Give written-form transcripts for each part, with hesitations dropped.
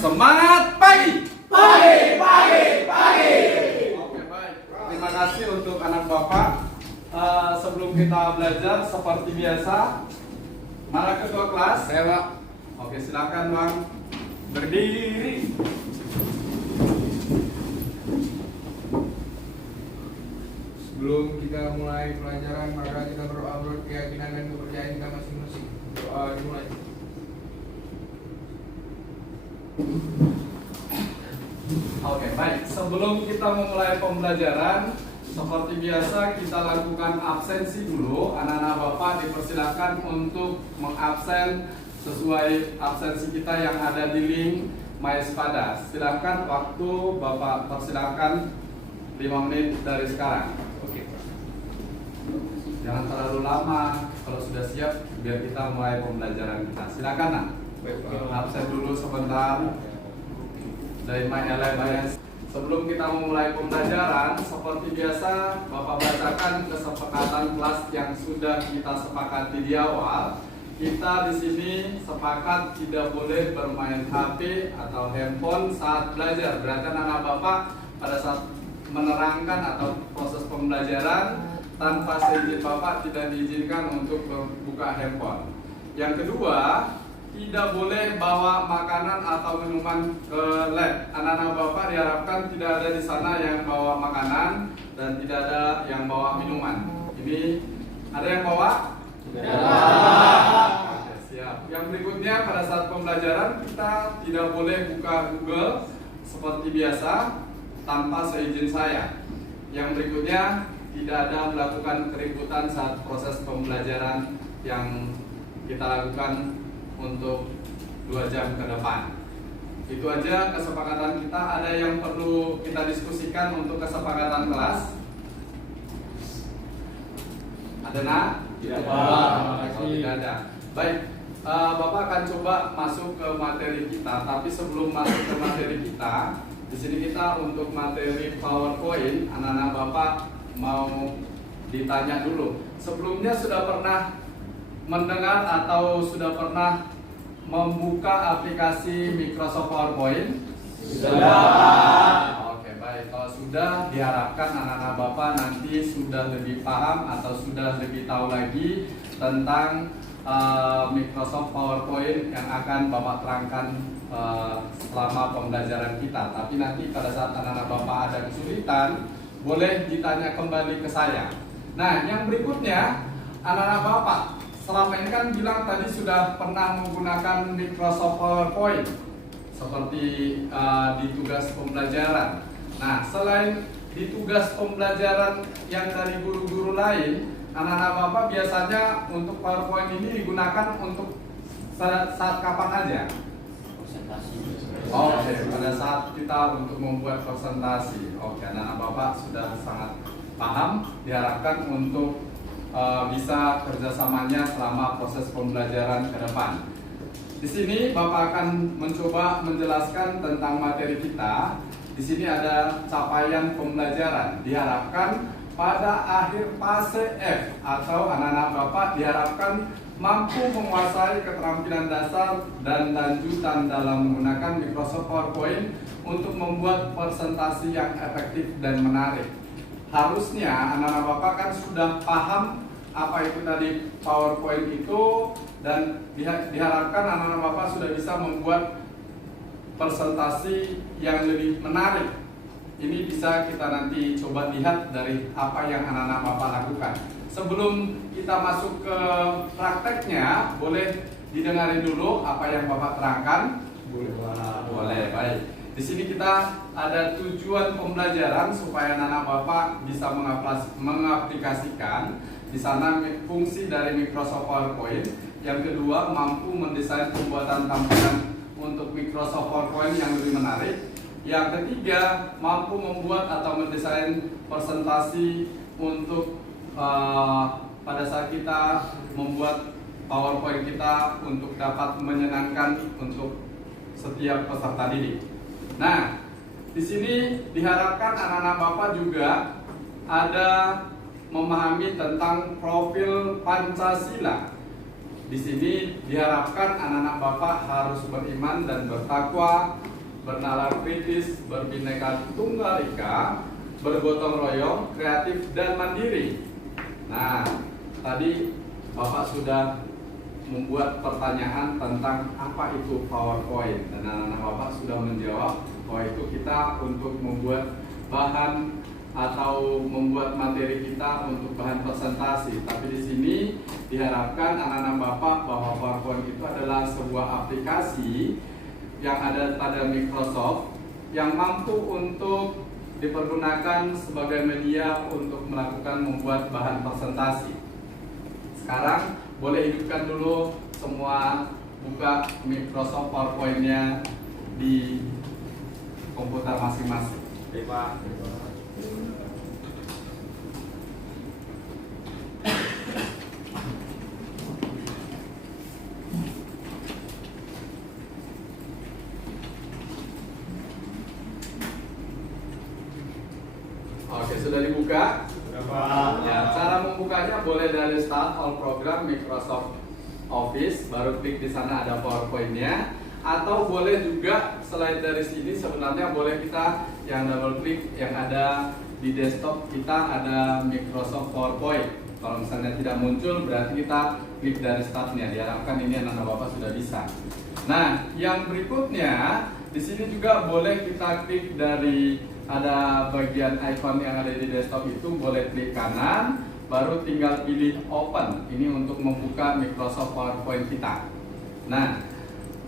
Semangat pagi. Pagi, pagi, pagi. Oke, baik. Terima kasih untuk anak Bapak. Sebelum kita belajar seperti biasa, mana ketua kelas? Saya, Pak. Oke, silakan Bang. Berdiri. Sebelum kita mulai pelajaran, maka kita berdoa menurut keyakinan dan kepercayaan kita masing-masing. Doa dimulai. Oke, baik. Sebelum kita memulai pembelajaran, seperti biasa kita lakukan absensi dulu. Anak-anak Bapak dipersilakan untuk mengabsen sesuai absensi kita yang ada di link MySpada. Silakan, waktu Bapak persilakan 5 menit dari sekarang. Oke. Jangan terlalu lama. Kalau sudah siap, biar kita mulai pembelajaran kita. Silakan, Nak. Absen dulu sebentar dari MyLMS. Sebelum kita memulai pembelajaran, seperti biasa Bapak bacakan kesepakatan kelas yang sudah kita sepakati di awal. Kita di sini sepakat tidak boleh bermain HP atau handphone saat belajar. Berarti anak Bapak pada saat menerangkan atau proses pembelajaran tanpa seizin Bapak tidak diizinkan untuk membuka handphone. Yang kedua, tidak boleh bawa makanan atau minuman ke lab. Anak-anak Bapak diharapkan tidak ada di sana yang bawa makanan dan tidak ada yang bawa minuman. Ini ada yang bawa? Tidak. Oke, siap. Yang berikutnya, pada saat pembelajaran kita tidak boleh buka Google seperti biasa tanpa seizin saya. Yang berikutnya, tidak ada melakukan keributan saat proses pembelajaran yang kita lakukan untuk 2 jam ke depan. Itu aja kesepakatan kita. Ada yang perlu kita diskusikan untuk kesepakatan kelas? Ada, Nak? Tidak ada. Oh, tidak ada. Baik, Bapak akan coba masuk ke materi kita. Tapi sebelum masuk ke materi kita, di sini kita untuk materi PowerPoint, anak-anak Bapak mau ditanya dulu. Sebelumnya sudah pernah mendengar atau sudah pernah membuka aplikasi Microsoft PowerPoint? Sudah. Oke, baik. Kalau sudah, diharapkan anak-anak Bapak nanti sudah lebih paham atau sudah lebih tahu lagi tentang Microsoft PowerPoint yang akan Bapak terangkan selama pembelajaran kita. Tapi nanti pada saat anak-anak Bapak ada kesulitan, boleh ditanya kembali ke saya. Nah, yang berikutnya, anak-anak Bapak selama ini kan bilang tadi sudah pernah menggunakan Microsoft PowerPoint seperti di tugas pembelajaran. Nah, selain di tugas pembelajaran yang dari guru-guru lain, anak-anak Bapak biasanya untuk PowerPoint ini digunakan untuk saat kapan aja? Presentasi. Oke, pada saat kita untuk membuat presentasi. Oke, anak-anak Bapak sudah sangat paham. Diharapkan untuk bisa kerjasamanya selama proses pembelajaran ke depan. Di sini Bapak akan mencoba menjelaskan tentang materi kita. Di sini ada capaian pembelajaran. Diharapkan pada akhir fase F atau anak-anak Bapak diharapkan mampu menguasai keterampilan dasar dan lanjutan dalam menggunakan Microsoft PowerPoint untuk membuat presentasi yang efektif dan menarik. Harusnya anak-anak Bapak kan sudah paham apa itu tadi PowerPoint itu, dan diharapkan anak-anak Bapak sudah bisa membuat presentasi yang lebih menarik. Ini bisa kita nanti coba lihat dari apa yang anak-anak Bapak lakukan. Sebelum kita masuk ke prakteknya, boleh didengarin dulu apa yang Bapak terangkan? Boleh, baik. Di sini kita ada tujuan pembelajaran supaya anak-anak Bapak bisa mengaplikasikan di sana fungsi dari Microsoft PowerPoint. Yang kedua, mampu mendesain pembuatan tampilan untuk Microsoft PowerPoint yang lebih menarik. Yang ketiga, mampu membuat atau mendesain presentasi untuk pada saat kita membuat PowerPoint kita untuk dapat menyenangkan untuk setiap peserta didik. Nah, di sini diharapkan anak-anak Bapak juga ada memahami tentang profil Pancasila. Di sini diharapkan anak-anak Bapak harus beriman dan bertakwa, bernalar kritis, berbineka tunggal ika, bergotong royong, kreatif dan mandiri. Nah, tadi Bapak sudah membuat pertanyaan tentang apa itu PowerPoint, dan anak-anak Bapak sudah menjawab bahwa itu kita untuk membuat bahan atau membuat materi kita untuk bahan presentasi. Tapi di sini diharapkan anak-anak Bapak bahwa PowerPoint itu adalah sebuah aplikasi yang ada pada Microsoft yang mampu untuk dipergunakan sebagai media untuk melakukan membuat bahan presentasi. Sekarang boleh hidupkan dulu semua, buka Microsoft PowerPoint-nya di komputer masing-masing. Pak. Oke, sudah dibuka? Ya, cara membukanya boleh dari Start All Program Microsoft Office, baru klik di sana ada PowerPoint-nya, atau boleh juga selain dari sini sebenarnya boleh kita yang double klik yang ada di desktop kita ada Microsoft PowerPoint. Kalau misalnya tidak muncul berarti kita klik dari Start-nya. Diharapkan ini anak-anak Bapak sudah bisa. Nah, yang berikutnya di sini juga boleh kita klik dari ada bagian icon yang ada di desktop itu, boleh klik kanan, baru tinggal pilih open. Ini untuk membuka Microsoft PowerPoint kita. Nah,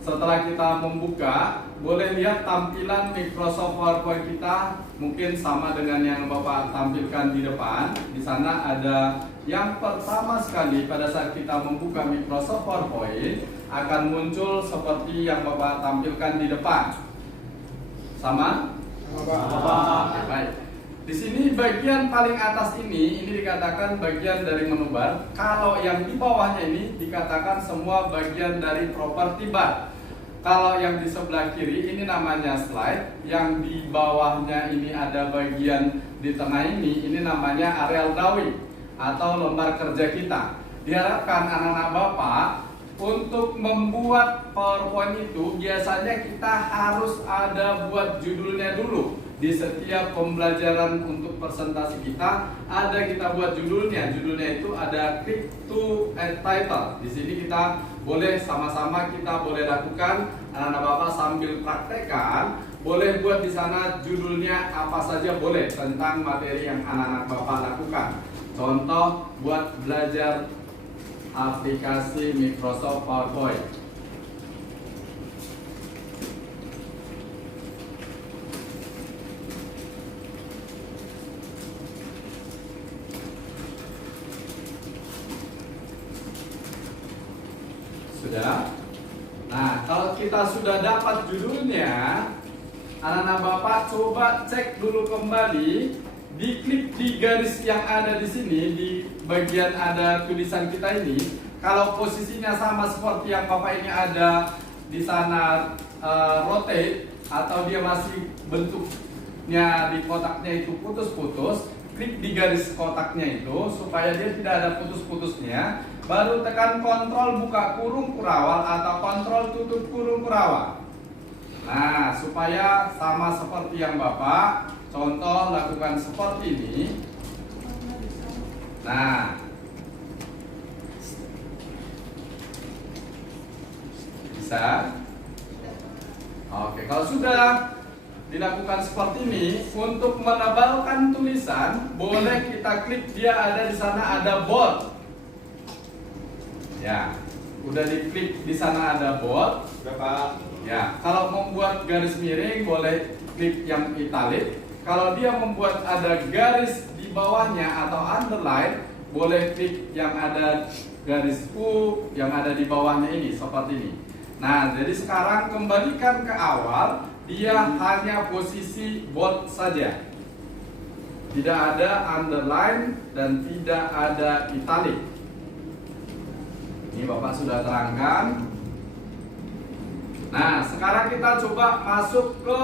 setelah kita membuka, boleh lihat tampilan Microsoft PowerPoint kita mungkin sama dengan yang Bapak tampilkan di depan. Di sana ada yang pertama sekali pada saat kita membuka Microsoft PowerPoint akan muncul seperti yang Bapak tampilkan di depan. Sama? Oke, baik. Di sini bagian paling atas ini dikatakan bagian dari menu bar. Kalau yang di bawahnya ini dikatakan semua bagian dari properti bar. Kalau yang di sebelah kiri ini namanya slide, yang di bawahnya ini ada bagian di tengah ini namanya area drawing atau lembar kerja kita. Diharapkan anak-anak Bapak untuk membuat PowerPoint itu biasanya kita harus ada buat judulnya dulu. Di setiap pembelajaran untuk presentasi kita ada kita buat judulnya. Judulnya itu ada click to add title. Di sini kita boleh sama-sama kita boleh lakukan, anak-anak Bapak sambil praktekkan, boleh buat di sana judulnya apa saja boleh tentang materi yang anak-anak Bapak lakukan. Contoh buat belajar aplikasi Microsoft PowerPoint. Sudah? Nah, kalau kita sudah dapat judulnya, anak-anak Bapak coba cek dulu kembali, diklik di garis yang ada di sini, di bagian ada tulisan kita ini. Kalau posisinya sama seperti yang Bapak ini ada di sana, rotate, atau dia masih bentuknya di kotaknya itu putus-putus, klik di garis kotaknya itu supaya dia tidak ada putus-putusnya. Baru tekan kontrol buka kurung kurawal atau kontrol tutup kurung kurawal. Nah, supaya sama seperti yang Bapak contoh lakukan seperti ini. Nah, bisa. Oke, kalau sudah dilakukan seperti ini, untuk menebalkan tulisan boleh kita klik, dia ada di sana ada bold. Ya, udah diklik di sana ada bold. Berapa? Ya, kalau membuat garis miring boleh klik yang italic. Kalau dia membuat ada garis di bawahnya atau underline, boleh klik yang ada garis U yang ada di bawahnya ini seperti ini. Nah, jadi sekarang kembalikan ke awal, dia hanya posisi bold saja. Tidak ada underline dan tidak ada italic. Ini Bapak sudah terangkan. Nah, sekarang kita coba masuk ke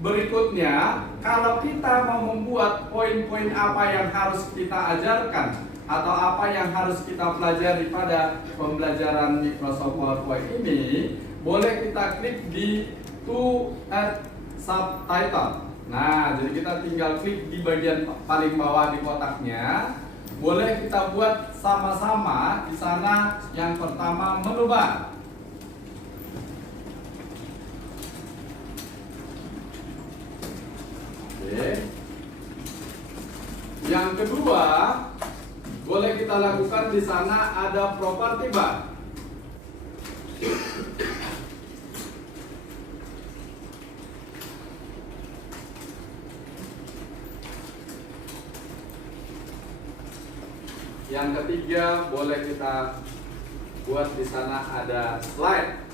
berikutnya, kalau kita mau membuat poin-poin apa yang harus kita ajarkan atau apa yang harus kita pelajari pada pembelajaran Microsoft PowerPoint ini, boleh kita klik di To Add Subtitle. Nah, jadi kita tinggal klik di bagian paling bawah di kotaknya. Boleh kita buat sama-sama di sana. Yang pertama, menu bar. Yang kedua, boleh kita lakukan di sana ada property bar. Yang ketiga, boleh kita buat di sana ada slide.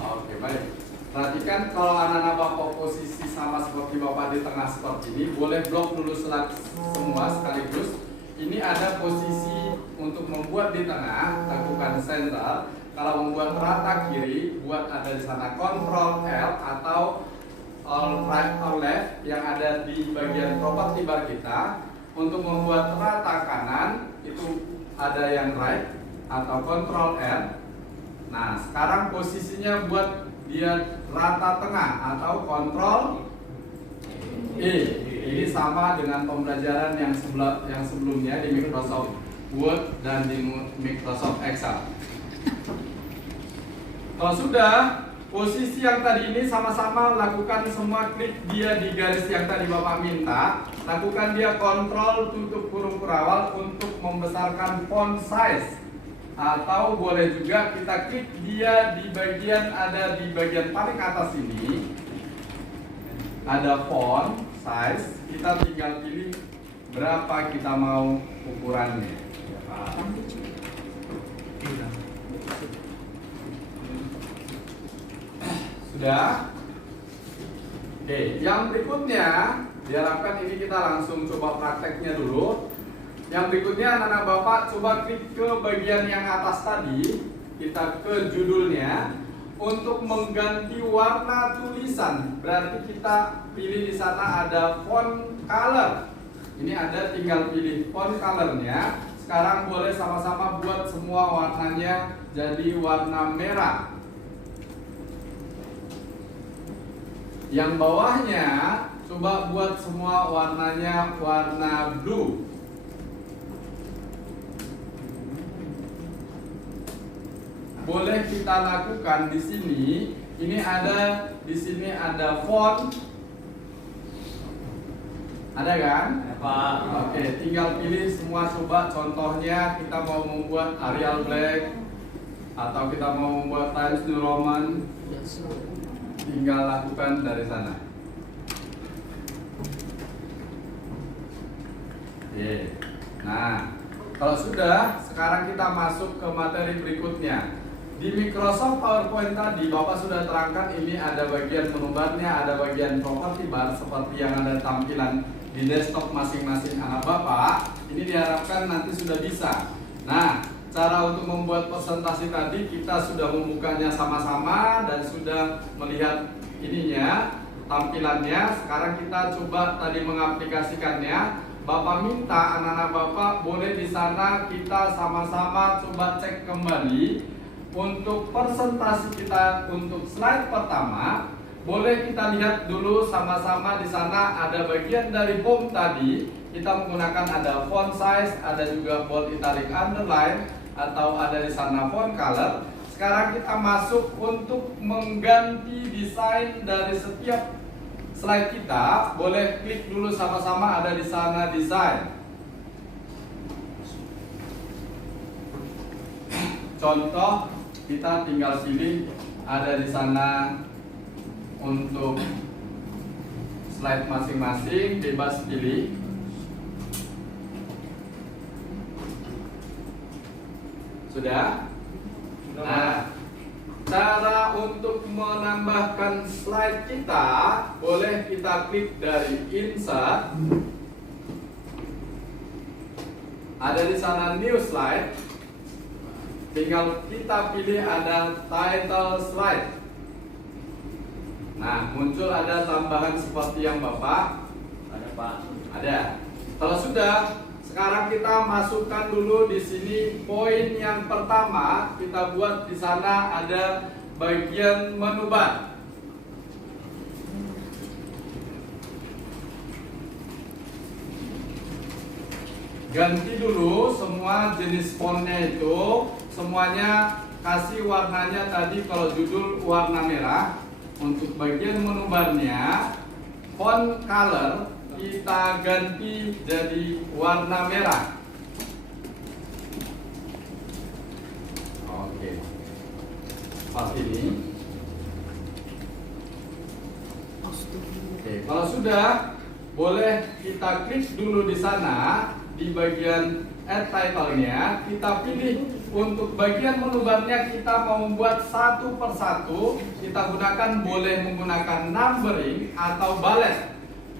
Oke, baik. Perhatikan kalau anak-anak Bapak posisi sama seperti Bapak di tengah seperti ini, boleh blok dulu semua sekaligus. Ini ada posisi untuk membuat di tengah, lakukan center. Kalau membuat rata kiri, buat ada di sana Ctrl L atau Alt right or left yang ada di bagian property bar kita. Untuk membuat rata kanan, itu ada yang right atau Ctrl L. Nah, sekarang posisinya buat dia rata tengah atau Ctrl E. Ini sama dengan pembelajaran yang sebelumnya di Microsoft Word dan di Microsoft Excel. Kalau sudah, posisi yang tadi ini sama-sama lakukan semua, klik dia di garis yang tadi Bapak minta. Lakukan dia Ctrl tutup kurung kurawal untuk membesarkan font size. Atau boleh juga kita klik dia di bagian paling atas ini. Ada font size, kita tinggal pilih berapa kita mau ukurannya. Sudah? Oke, yang berikutnya diharapkan ini kita langsung coba prakteknya dulu. Yang berikutnya anak-anak Bapak coba klik ke bagian yang atas tadi, kita ke judulnya untuk mengganti warna tulisan. Berarti kita pilih di sana ada font color. Ini ada, tinggal pilih font colornya. Sekarang boleh sama-sama buat semua warnanya jadi warna merah. Yang bawahnya coba buat semua warnanya warna blue. Boleh kita lakukan di sini. Ini ada di sini ada font. Ada kan? Pak. Oke, tinggal pilih semua. Coba contohnya kita mau membuat Arial Black atau kita mau membuat Times New Roman. Tinggal lakukan dari sana. Oke. Nah, kalau sudah, sekarang kita masuk ke materi berikutnya. Di Microsoft PowerPoint tadi Bapak sudah terangkan ini ada bagian menu barnya, ada bagian property bar seperti yang ada tampilan di desktop masing-masing anak Bapak. Ini diharapkan nanti sudah bisa. Nah, cara untuk membuat presentasi tadi kita sudah membukanya sama-sama dan sudah melihat ininya, tampilannya. Sekarang kita coba tadi mengaplikasikannya. Bapak minta anak-anak Bapak boleh di sana kita sama-sama coba cek kembali untuk presentasi kita untuk slide pertama. Boleh kita lihat dulu sama-sama di sana ada bagian dari home tadi. Kita menggunakan ada font size, ada juga bold, italic, underline, atau ada di sana font color. Sekarang kita masuk untuk mengganti desain dari setiap slide kita. Boleh klik dulu sama-sama ada di sana desain. Contoh, kita tinggal pilih ada di sana untuk slide masing-masing, bebas pilih. Sudah? Nah, cara untuk menambahkan slide kita, boleh kita klik dari insert. Ada di sana new slide. tinggal kita pilih ada title slide. Nah, muncul ada tambahan seperti yang Bapak Ada Pak. ada. Kalau sudah, sekarang kita masukkan dulu di sini poin yang pertama. Kita buat di sana ada bagian menu bar. Ganti dulu semua jenis fontnya itu, semuanya kasih warnanya tadi. Kalau judul warna merah, untuk bagian menu barnya font color kita ganti jadi warna merah. Oke, seperti ini. Oke, kalau sudah, boleh kita klik dulu di sana di bagian add title-nya. Kita pilih untuk bagian menu bar-nya, kita mau membuat satu persatu. Kita gunakan, boleh menggunakan numbering atau bullet.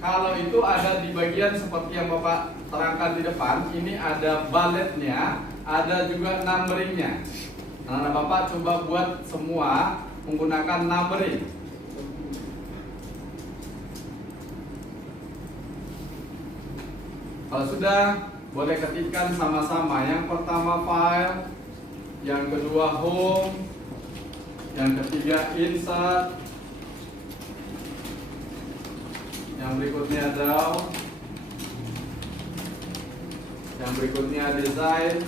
Kalau itu ada di bagian seperti yang Bapak terangkan di depan, ini ada bulletnya, ada juga numberingnya. Nah, Bapak coba buat semua menggunakan numbering. Kalau sudah, boleh ketikkan sama-sama. Yang pertama file, yang kedua home, yang ketiga insert, yang berikutnya draw, yang berikutnya design,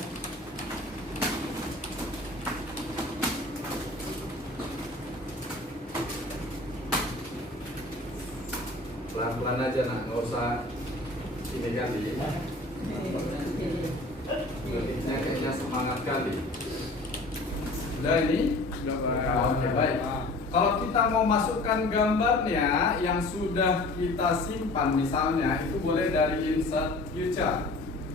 pelan-pelan aja nak, nggak usah ini kali. Ngetiknya kayaknya semangat kali. Sudah ini? Sudah Pak. Oke, baik. Kalau kita mau masukkan gambarnya yang sudah kita simpan misalnya, itu boleh dari insert future,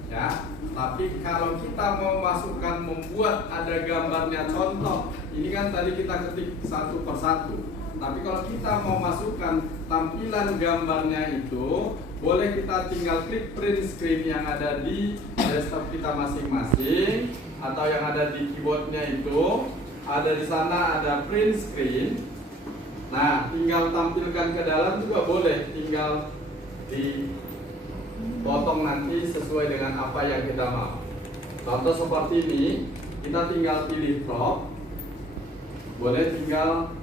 ya. Tapi kalau kita mau masukkan, membuat ada gambarnya, contoh, ini kan tadi kita ketik satu persatu. Tapi kalau kita mau masukkan tampilan gambarnya itu, boleh kita tinggal klik print screen yang ada di desktop kita masing-masing, atau yang ada di keyboardnya itu. Ada di sana ada print screen. Nah, tinggal tampilkan ke dalam juga boleh, tinggal dipotong nanti sesuai dengan apa yang kita mau. Contoh seperti ini, kita tinggal pilih crop, boleh tinggal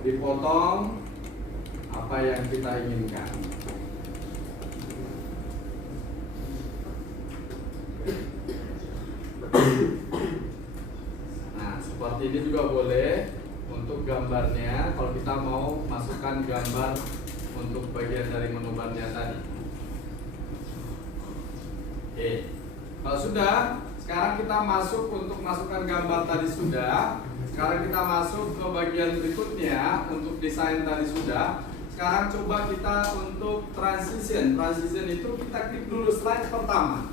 dipotong apa yang kita inginkan. Nah, seperti ini juga boleh untuk gambarnya. Kalau kita mau masukkan gambar untuk bagian dari menu barnya tadi. Oke, kalau sudah, sekarang kita masuk untuk masukkan gambar tadi sudah. Sekarang kita masuk ke bagian berikutnya untuk desain tadi sudah. Sekarang coba kita untuk transition. Transition itu kita klik dulu slide pertama.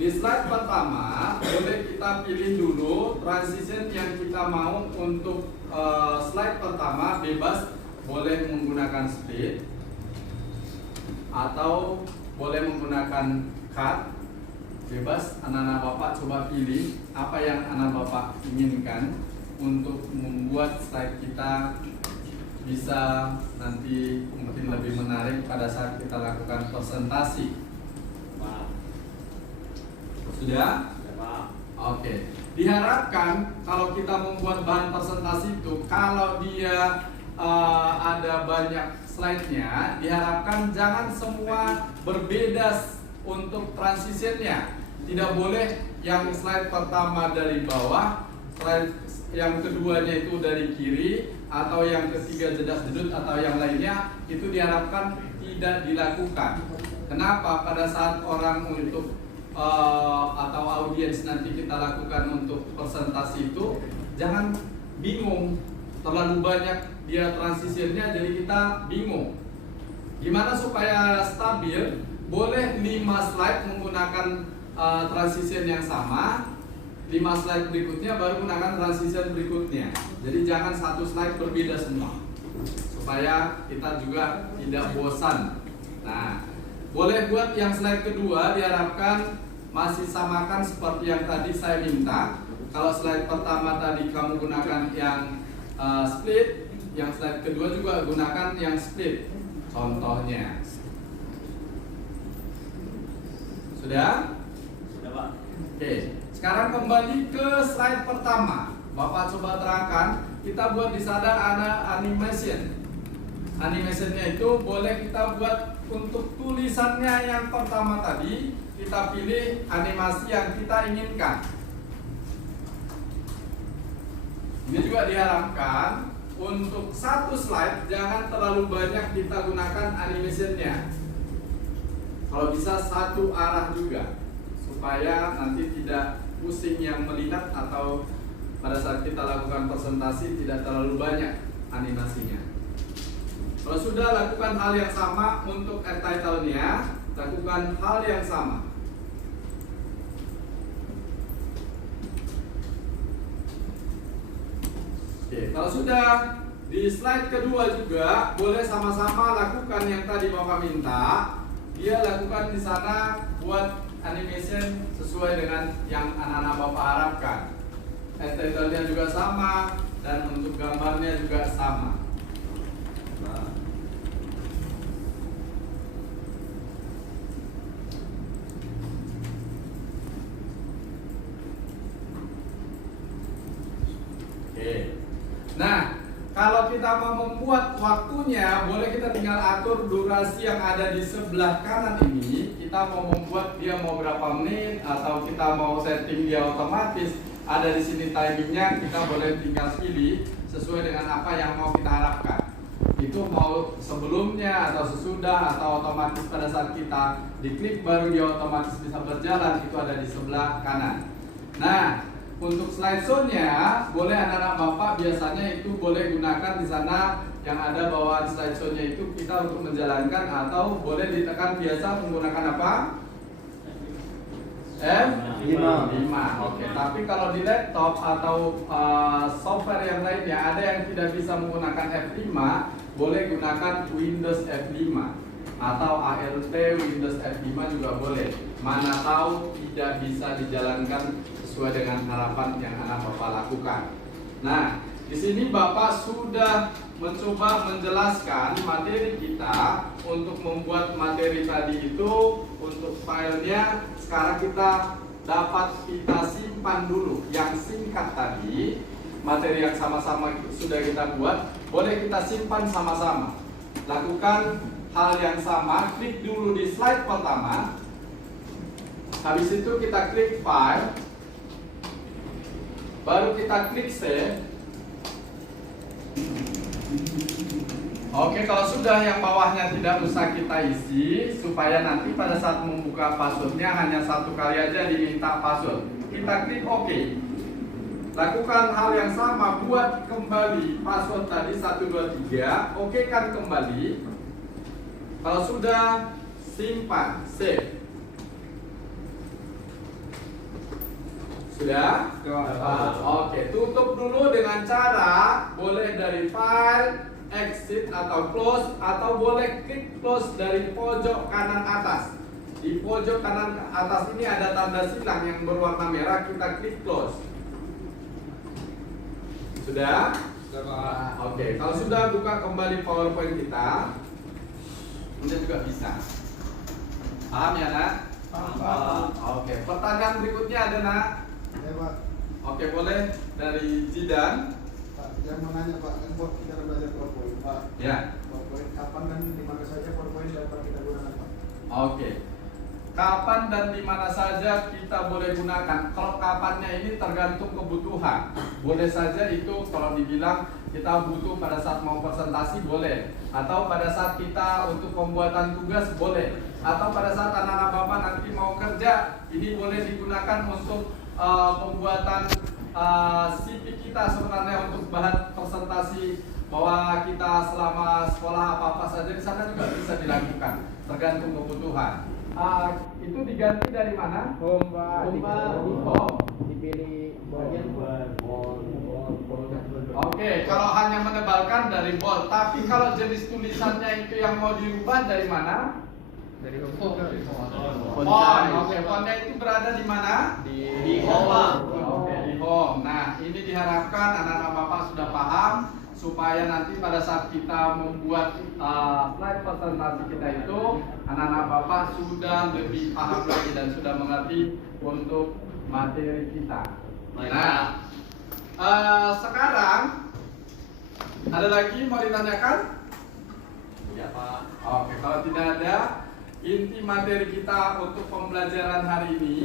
Di slide pertama, boleh kita pilih dulu transition yang kita mau. Untuk slide pertama bebas, boleh menggunakan split atau boleh menggunakan cut. Bebas, anak-anak Bapak coba pilih apa yang anak Bapak inginkan untuk membuat slide kita bisa nanti mungkin lebih menarik pada saat kita lakukan presentasi. Pak. Sudah? Ya, Pak. Oke. Diharapkan kalau kita membuat bahan presentasi itu, kalau dia ada banyak slide-nya, diharapkan jangan semua berbeda untuk transitionnya. Tidak boleh yang slide pertama dari bawah, slide yang keduanya itu dari kiri, atau yang ketiga jedas-jedut atau yang lainnya. Itu diharapkan tidak dilakukan. Kenapa? Pada saat orang untuk atau audiens nanti kita lakukan untuk presentasi itu, jangan bingung. Terlalu banyak dia transisinya, jadi kita bingung. Gimana supaya stabil? Boleh 5 slide menggunakan transition yang sama, 5 slide berikutnya baru menggunakan transition berikutnya. Jadi jangan satu slide berbeda semua, supaya kita juga tidak bosan. Nah, boleh buat yang slide kedua, diharapkan masih samakan seperti yang tadi saya minta. Kalau slide pertama tadi kamu gunakan yang split, yang slide kedua juga gunakan yang split. Contohnya. Sudah? Sudah, Pak. Oke, sekarang kembali ke slide pertama. Bapak coba terangkan, kita buat di sana ada animation. Animationnya itu boleh kita buat untuk tulisannya yang pertama tadi, kita pilih animasi yang kita inginkan. Ini juga diharapkan untuk satu slide jangan terlalu banyak kita gunakan animationnya. Kalau bisa satu arah juga, supaya nanti tidak pusing yang melihat atau pada saat kita lakukan presentasi tidak terlalu banyak animasinya. Kalau sudah, lakukan hal yang sama untuk add title-nya, lakukan hal yang sama. Oke, kalau sudah di slide kedua juga boleh sama-sama lakukan yang tadi Bapak minta. Dia lakukan di sana buat animation sesuai dengan yang anak-anak Bapak harapkan. Add title-nya juga sama dan untuk gambarnya juga sama. Nah, kalau kita mau membuat waktunya, boleh kita tinggal atur durasi yang ada di sebelah kanan ini. Kita mau membuat dia mau berapa menit, atau kita mau setting dia otomatis. Ada di sini timingnya, kita boleh tinggal pilih sesuai dengan apa yang mau kita harapkan. Itu mau sebelumnya atau sesudah atau otomatis pada saat kita diklik baru dia otomatis bisa berjalan, itu ada di sebelah kanan. Nah, untuk slideshow-nya, boleh anak-anak Bapak biasanya itu boleh gunakan di sana yang ada bawaan slideshow-nya itu kita untuk menjalankan, atau boleh ditekan biasa menggunakan apa? F5. Oke. Tapi kalau di laptop atau software yang lainnya ada yang tidak bisa menggunakan F5, boleh gunakan Windows F5 atau ALT Windows F5 juga boleh. Mana tahu tidak bisa dijalankan sesuai dengan harapan yang anak Bapak lakukan. Nah, di sini Bapak sudah mencoba menjelaskan materi kita untuk membuat materi tadi itu untuk filenya. Sekarang kita simpan dulu yang singkat tadi, materi yang sama-sama sudah kita buat, boleh kita simpan sama-sama. Lakukan hal yang sama, klik dulu di slide pertama. Habis itu kita klik file. Baru kita klik save. Oke, kalau sudah yang bawahnya tidak usah kita isi, supaya nanti pada saat membuka passwordnya hanya satu kali aja diminta password. Kita klik OK. Lakukan hal yang sama, buat kembali password tadi 123. Oke kan kembali. Kalau sudah, simpan, save. Sudah? Oke, tutup dulu dengan cara boleh dari file, exit atau close, atau boleh klik close dari pojok kanan atas. Di pojok kanan atas ini ada tanda silang yang berwarna merah, kita klik close. Sudah? Oke, kalau sudah, buka kembali PowerPoint kita. Ini juga bisa. Paham ya, Nak? Paham. Oke, pertanyaan berikutnya ada, Nak? Ya Pak, Oke, boleh dari Jidan. Pak, yang mau nanya Pak, kan buat kita belajar PowerPoint Pak. Ya. PowerPoint kapan dan di mana saja PowerPoint dapat kita gunakan Pak? Oke. Kapan dan di mana saja kita boleh gunakan. Kalau kapannya ini tergantung kebutuhan. Boleh saja itu kalau dibilang kita butuh pada saat mau presentasi boleh, atau pada saat kita untuk pembuatan tugas boleh, atau pada saat anak-anak Bapak nanti mau kerja, ini boleh digunakan untuk pembuatan CV kita sebenarnya untuk bahan presentasi bahwa kita selama sekolah apa-apa saja di sana juga bisa dilakukan, tergantung kebutuhan. Itu diganti dari mana? Home Pak. Home. Dipilih bagian Oke, kalau hanya menebalkan dari bold, tapi kalau jenis tulisannya itu yang mau dirubah dari mana? Dari Oke, fontnya itu berada di mana? Di home. Oke, di home. Nah, ini diharapkan anak-anak Bapak sudah paham supaya nanti pada saat kita membuat slide presentasi kita itu anak-anak Bapak sudah lebih paham lagi dan sudah mengerti untuk materi kita. Nah, sekarang ada lagi mau ditanyakan? Ya Pak. Oke, kalau tidak ada, inti materi kita untuk pembelajaran hari ini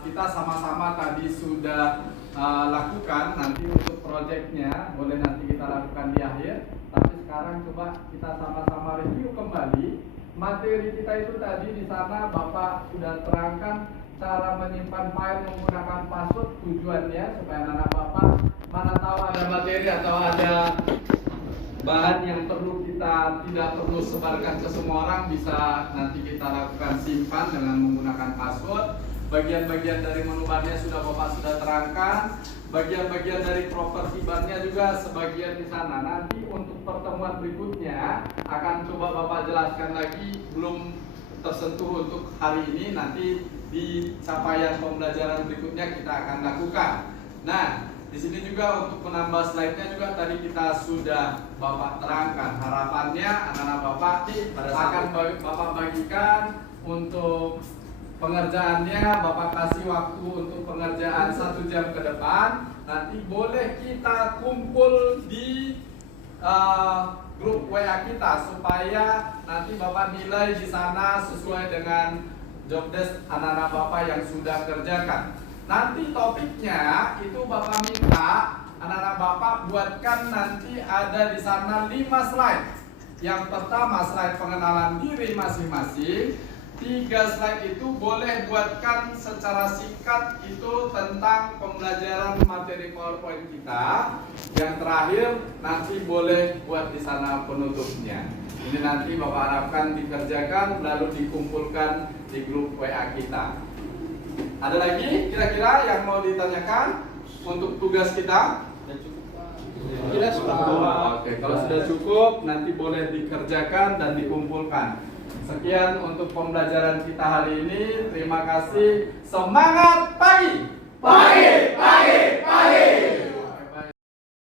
kita sama-sama tadi sudah lakukan. Nanti untuk proyeknya boleh nanti kita lakukan di akhir. Tapi sekarang coba kita sama-sama review kembali materi kita itu tadi. Di sana Bapak sudah terangkan cara menyimpan file menggunakan password, tujuannya supaya anak Bapak mana tahu ada materi atau ada bahan yang perlu kita tidak perlu sebarkan ke semua orang, bisa nanti kita lakukan simpan dengan menggunakan password. Bagian-bagian dari menu barnya sudah Bapak sudah terangkan. Bagian-bagian dari properti barnya juga sebagian di sana. Nanti untuk pertemuan berikutnya akan coba Bapak jelaskan lagi, belum tersentuh untuk hari ini. Nanti di capaian pembelajaran berikutnya kita akan lakukan. Nah, di sini juga untuk menambah slide-nya juga tadi kita sudah Bapak terangkan. Harapannya anak-anak Bapak akan Bapak bagikan untuk pengerjaannya. Bapak kasih waktu untuk pengerjaan 1 jam ke depan. Nanti boleh kita kumpul di grup WA kita supaya nanti Bapak nilai di sana sesuai dengan job desk anak-anak Bapak yang sudah kerjakan. Nanti topiknya itu Bapak minta anak-anak Bapak buatkan nanti ada di sana 5 slide. Yang pertama slide pengenalan diri masing-masing. 3 slide itu boleh buatkan secara singkat itu tentang pembelajaran materi PowerPoint kita. Yang terakhir nanti boleh buat di sana penutupnya. Ini nanti Bapak harapkan dikerjakan lalu dikumpulkan di grup WA kita. Ada lagi kira-kira yang mau ditanyakan untuk tugas kita? Sudah cukup Pak. Jelas Pak. Oke, kalau sudah cukup nanti boleh dikerjakan dan dikumpulkan. Sekian untuk pembelajaran kita hari ini. Terima kasih. Semangat pagi. Pagi.